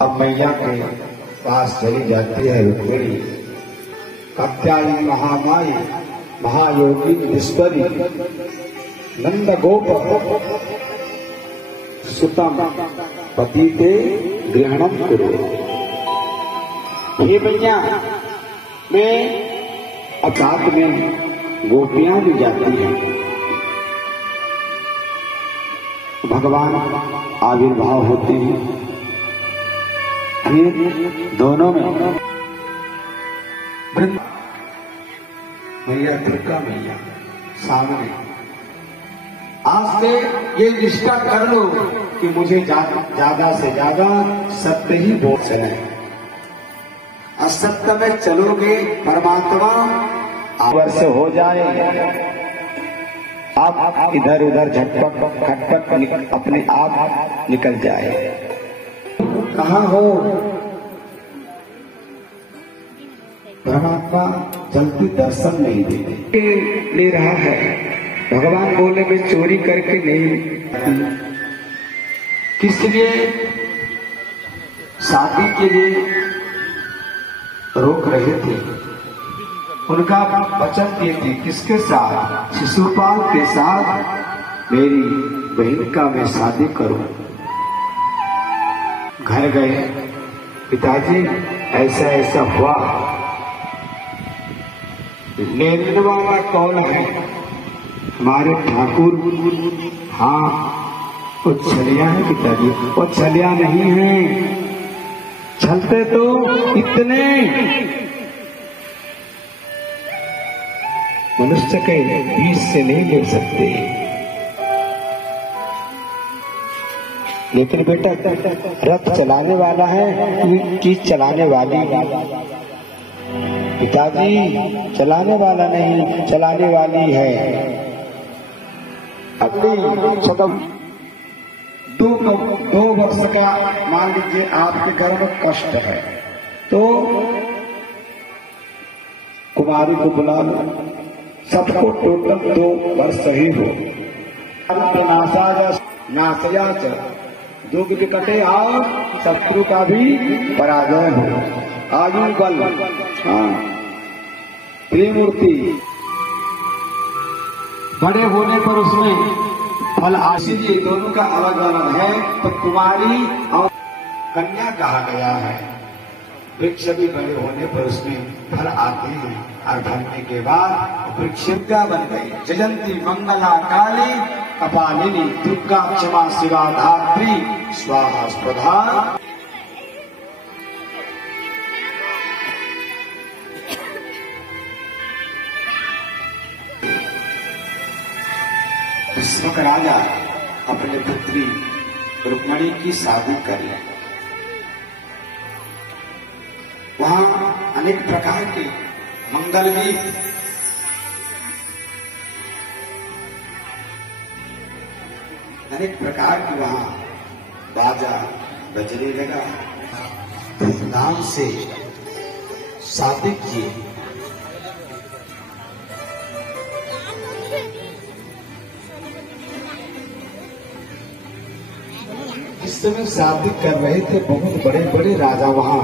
अब मैया के पास चली जाती है रुक्मिणी। कात्यायनी महामाई महायोगी ईश्वरी नंद गोप सुतम पतिते ग्रहणम करो। हे मैया, मैं अब साथ में गोपियां भी जाती हैं। भगवान आविर्भाव होते हैं, फिर दोनों में मैया दुर्गा मैया सामने। आज से ये निष्ठा कर लो कि मुझे ज्यादा से ज्यादा सत्य ही बोल चले। असत्य में चलोगे परमात्मा वर्ष हो जाए, आप इधर उधर झटपट खटपट अपने आप निकल जाए। कहाँ हो परमात्मा जल्दी दर्शन नहीं दे ले रहा है। भगवान बोले मैं चोरी करके नहीं, किस लिए? शादी के लिए रोक रहे थे। उनका वचन दिए थे, किसके साथ? शिशुपाल के साथ मेरी बहन का मैं शादी करूं। घर गए, पिताजी ऐसा ऐसा हुआ। लेने वाला कौन है? हमारे ठाकुर। हाँ, वो छलिया है पिताजी। वो छलिया नहीं है, छलते तो इतने मनुष्य के बीच से नहीं ले सकते। लेकिन बेटा रथ चलाने वाला है कि चलाने वाली? पिताजी चलाने वाला नहीं, चलाने वाली है। अगली छदम दो वर्ष का मान लीजिए आपके घर में कष्ट है तो कुमारी को बुला लो, सबको टोटल 2 वर्ष ही हो। नाशया दुख विकटे और शत्रु का भी पराजय हो। आयु बल, हाँ, त्रिमूर्ति बड़े होने पर उसमें फल आशीष दोनों का अलग अलग है। तो कुमारी और कन्या कहा गया है। वृक्ष भी बड़े होने पर उसमें फल आते हैं और फलने के बाद वृक्ष बन गई। जयंती मंगला काली कपालिनी दुर्गा क्षमा शिवा धात्री स्वाहा स्वधा। विश्वक राजा अपने पुत्री रुक्मिणी की शादी कर ले। वहां अनेक प्रकार के मंगल गीत, अनेक प्रकार की वहां बाजा बजने लगा। धूमधाम से शादी किए। इस समय शादी कर रहे थे, बहुत बड़े बड़े राजा वहां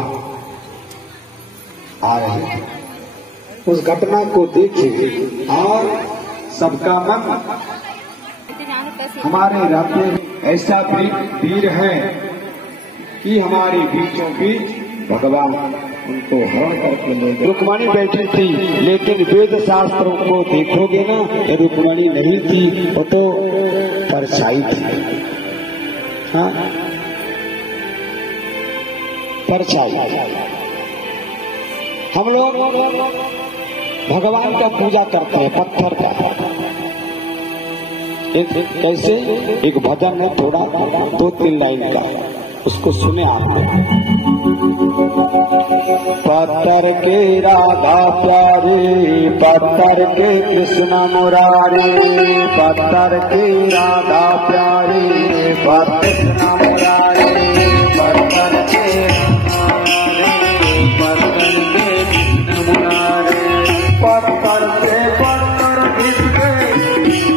आ रहे थे। उस घटना को देखे और सबका मन हमारे राज्य ऐसा वीर है कि हमारे बीचों बीच भगवान उनको हरण करके ले गए। रुक्मिणी बैठी थी, लेकिन वेद शास्त्रों को देखोगे ना, ये रुक्मिणी नहीं थी, वो तो परछाई थी। हाँ, परछाई। हम लोग भगवान का पूजा करते हैं पत्थर का। कैसे? एक भजन है थोड़ा 2-3 लाइन का, उसको सुने आपने। पत्थर के राधा प्यारे, पत्थर के कृष्ण मुरारी, पत्थर के राधा प्यारे, कृष्ण मुरारी, पत्थर के पत्थर से पत्थर घिस गए,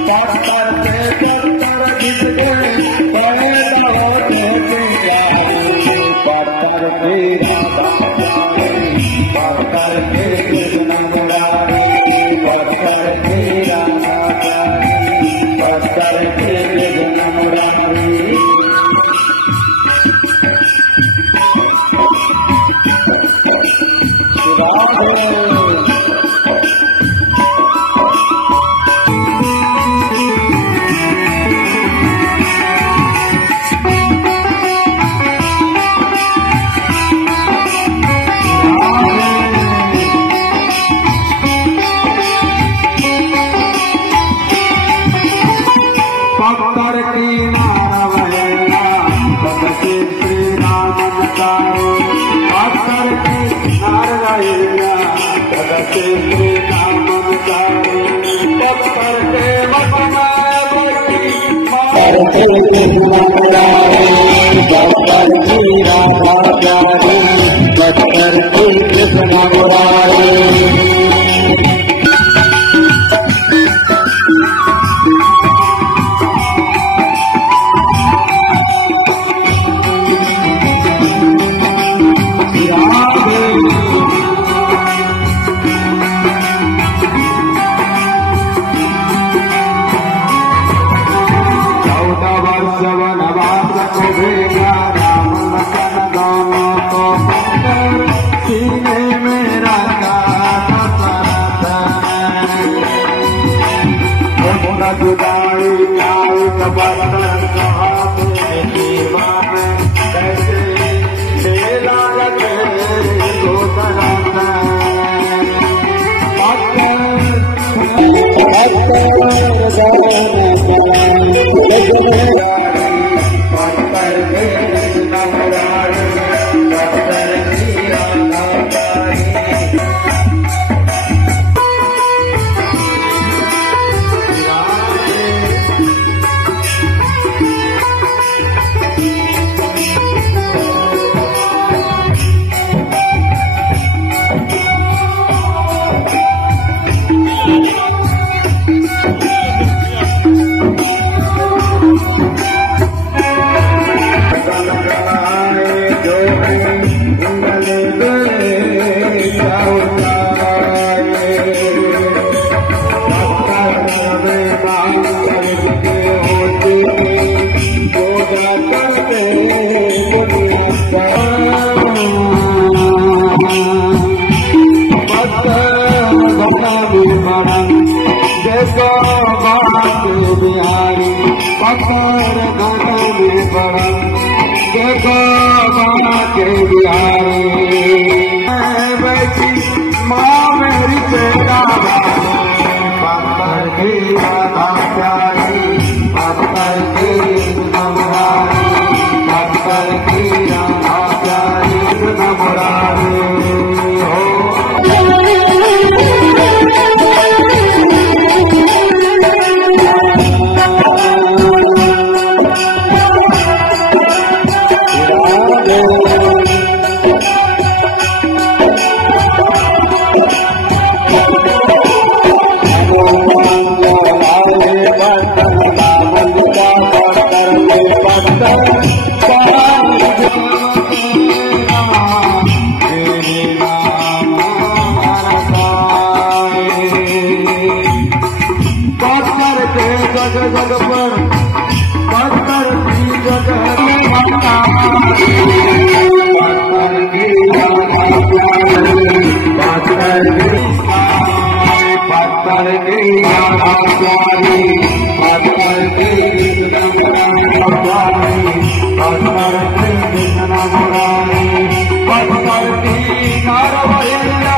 पत्थर से पत्थर घिस गए, बड़े होते के यारे, पत्थर नारायणा भगते श्री राम तारे पत्थर की नारायणा भगते श्री राम तारे पत्थर के मकनाए पत्थर की राधा प्यारी पत्थर की कृष्ण मुरारी बिहारी पत्थर के बिहारी बैठी माँ मेरी तेरा पत्थर की राधा प्यारी पत्थर की मुरारी पत्थर की राधा प्यारी मुरारी जग पर पत्थर की जगह पत्थर की पत्थर की पत्थर की पत्थर कृष्ण मुरारी पत्थर की नारायणा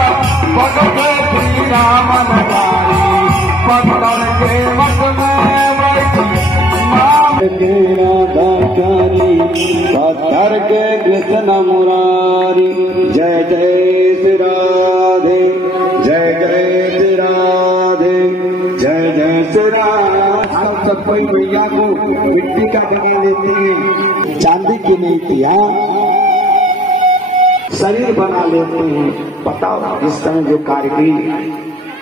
भगते श्री राम तारी पत्थर के मत में राधा प्यारी पत्थर के कृष्ण मुरारी जय जय श्री राधे जय जय श्री राधे जय जय श्री राधे। हम सब कोई मैया को मिट्टी का बना लेते हैं, चांदी की नहीं किया शरीर बना लेते हैं। बताओ इस समय जो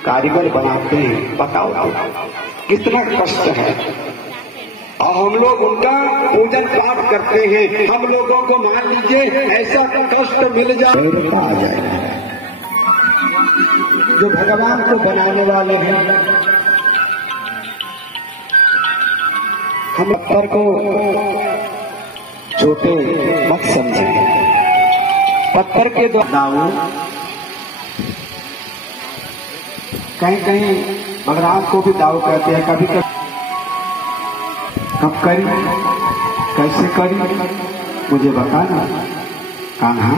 कारीगर बनाते हैं, बताओ कितना कष्ट है। और हम लोग उनका पूजन पाठ करते हैं। हम लोगों को मान लीजिए ऐसा कष्ट मिल जाए जो भगवान को बनाने वाले हैं। हम पत्थर को छोटे मत समझें। पत्थर के द्वारा कहीं कहीं भगवान को भी दाव कहते हैं। कभी कभी कब करी कैसे करी मुझे बताना। कान्हा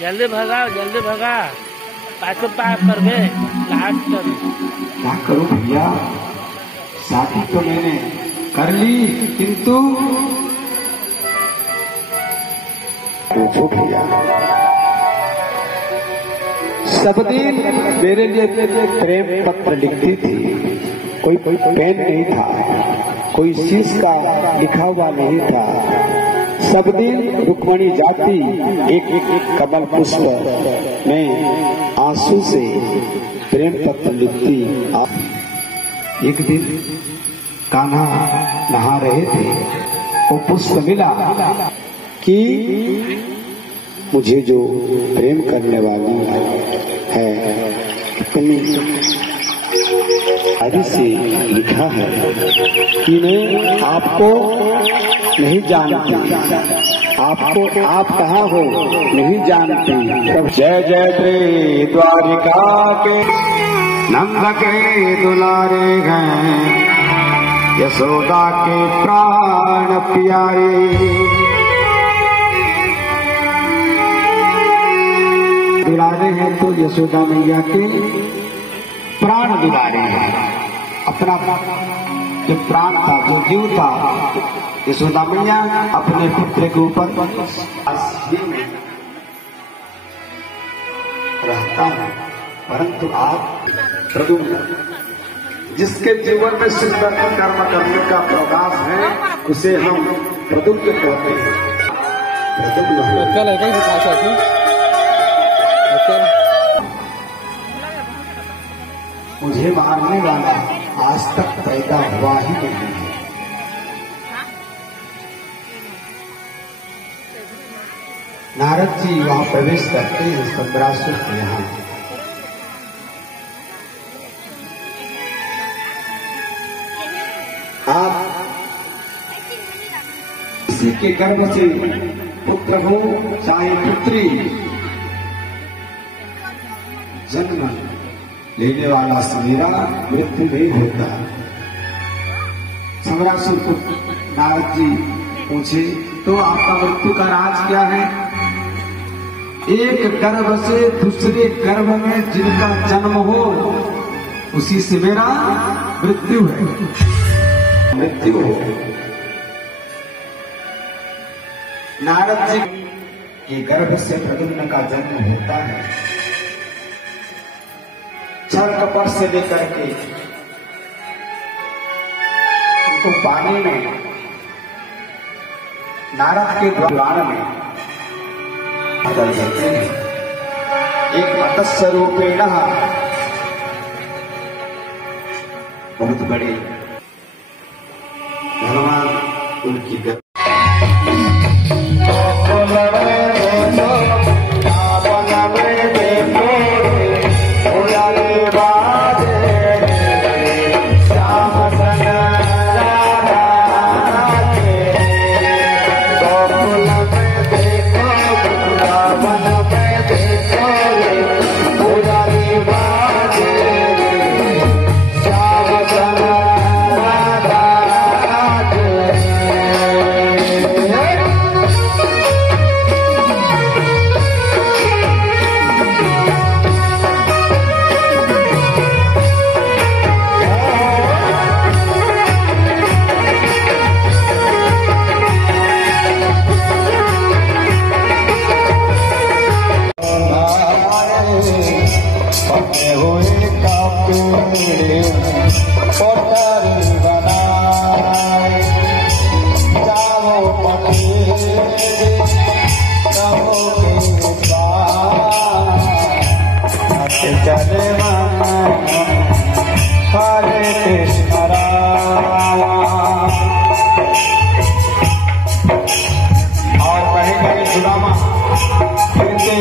जल्दी भगा पाछो पार कर लास्ट क्या करूं भैया, शादी तो मैंने कर ली, किंतु पूछो भैया, सब दिन मेरे लिए प्रेम पत्र लिखती थी। कोई पेन नहीं था, कोई शीश का लिखा हुआ नहीं था। सब दिन रुक्मणी जाती एक कमल पुष्प में आंसू से प्रेम पत्र लिखती। एक दिन कान्हा नहा रहे थे, वो पुष्प मिला कि मुझे जो प्रेम करने वाली है आदि से लिखा है कि मैं आपको नहीं जानती, आपको आप कहाँ हो नहीं जानती। तब जय जय श्री द्वारिका के नंद के दुलारे हैं, यशोदा के प्राण प्यारे। दुलारे हैं तो यशोदा मैया के प्राण दुलारे हैं। अपना जो प्राण था, जो जीव था, यशोदा मैया अपने पुत्र के ऊपर रहता है। परंतु आप प्रद्युम्न, जिसके जीवन में सुंदर कर्म करने का प्रयास है, उसे हम प्रद्युम्न कहते हैं। मुझे मारने वाला आज तक पैदा हुआ ही नहीं है। नारद जी वहां प्रवेश करते हैं संबरासुर के यहाँ। आप किसी के गर्भ से पुत्र हो चाहे पुत्री, जन्म लेने वाला मेरा मृत्यु नहीं होता। संबरासुर को नारद जी पूछे, तो आपका मृत्यु का राज क्या है? एक गर्भ से दूसरे गर्भ में जिनका जन्म हो, उसी से मेरा मृत्यु है। मृत्यु हो। नारद जी के गर्भ से प्रद्युम्न का जन्म होता है। क्षण कपट से लेकर के उनको पानी में, नारद के द्वार में बदल जाते हैं। एक मत्स्य रूपेण बहुत बड़े भगवान उनकी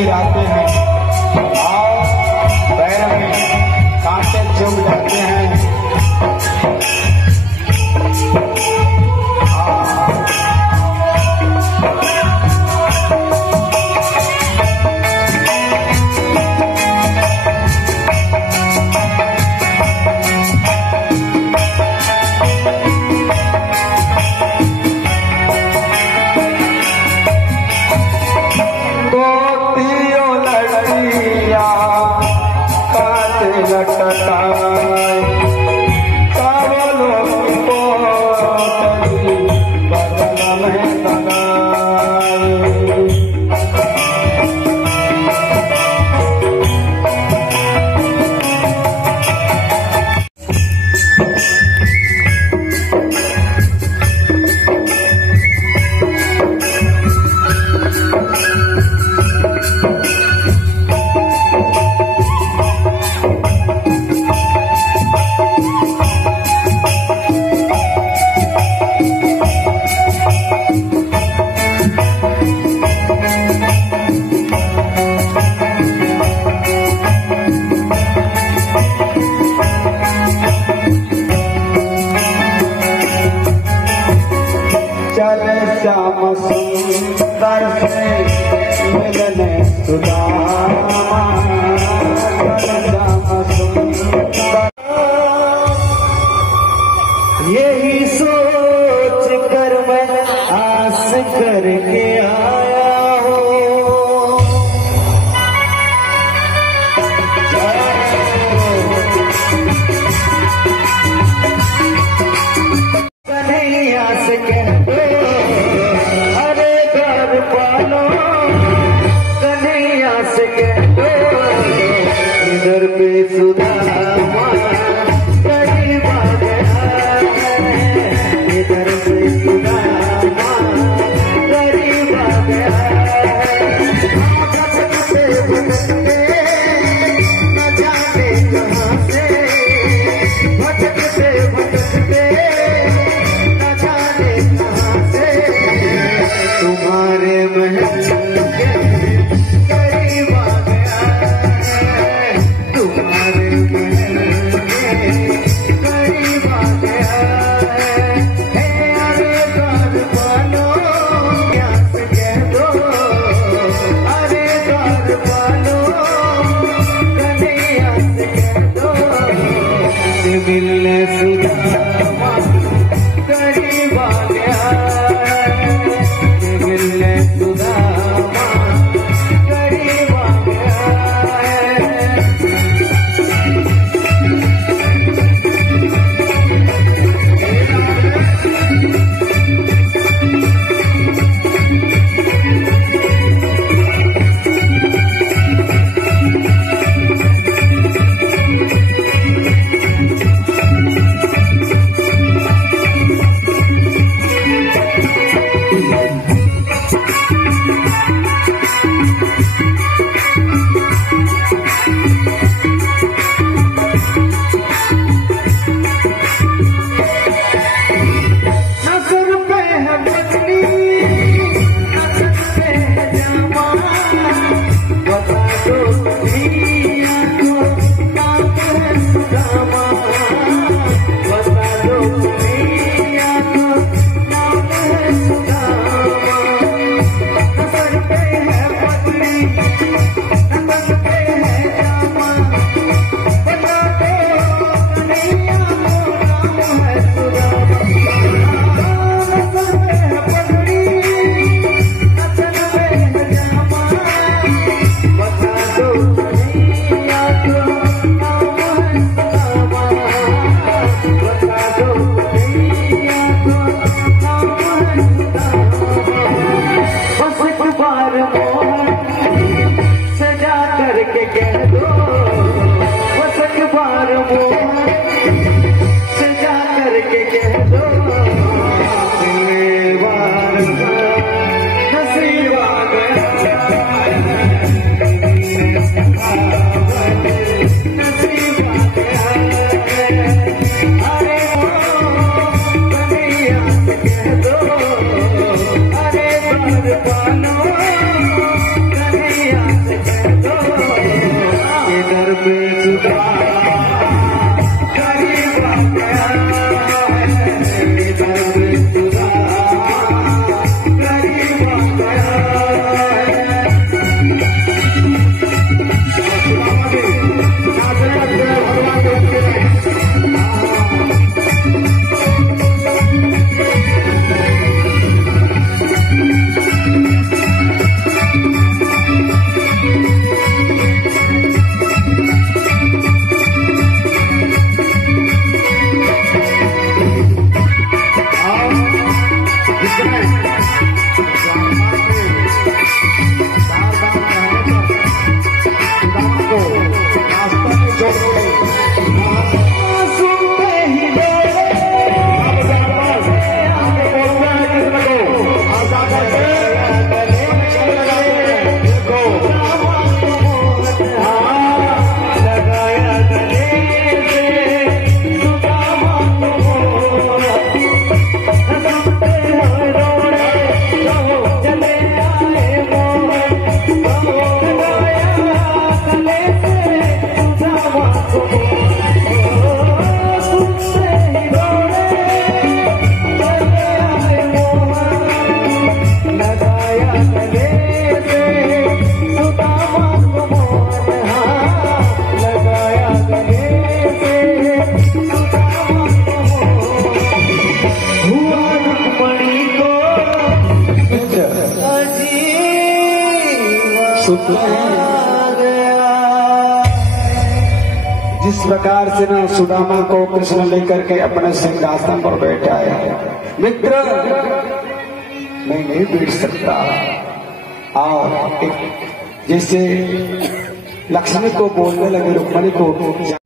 आते हैं और पैर में कांटे चुभ जाते हैं। लड़कियां चल श्याम सुंदर से मिलने सुदामा, चल श्याम सुंदर। यही सोच कर मैं आस करके आया हूँ, कन्हैया से कह दो अरे घर पालो, कन्हैया से कह दो इधर पे सुदामा करीब आ गया है, इधर पे सुदामा करीब आ गया है। भटकते भटकते न जाने कहाँ से, भटकते भटकते न जाने कहाँ से तुम्हारे महल के करीब आ गया है, तुम्हारे महल के करीब आ गया है। अरे द्वार पालो क्या से कह दो, अरे द्वार पालो कन्हैया से कह दो मिलने सुदामा करीब आ गया है, मिलने सुदामा करीब आ गया है। नजर पे है पत्नी, नजर पे है जामा, बता दो कन्हैया को नाम है सुदामा, बता दो कन्हैया को नाम है सुदामा। नजर पे है पत्नी, नजर पे है जामा, बता दो कन्हैया को नाम है सुदामा। सजा करके कह दो बस एक बार मोहन, सजा करके कह दो नसीब आ गया, नसीब आ गया। अरे कन्हैया से जिस प्रकार से ना सुदामा को कृष्ण लेकर के अपने सिंहासन पर बैठा है, मित्र मैं नहीं बैठ सकता। और जैसे लक्ष्मण को बोलने लगे रुक्मणी को,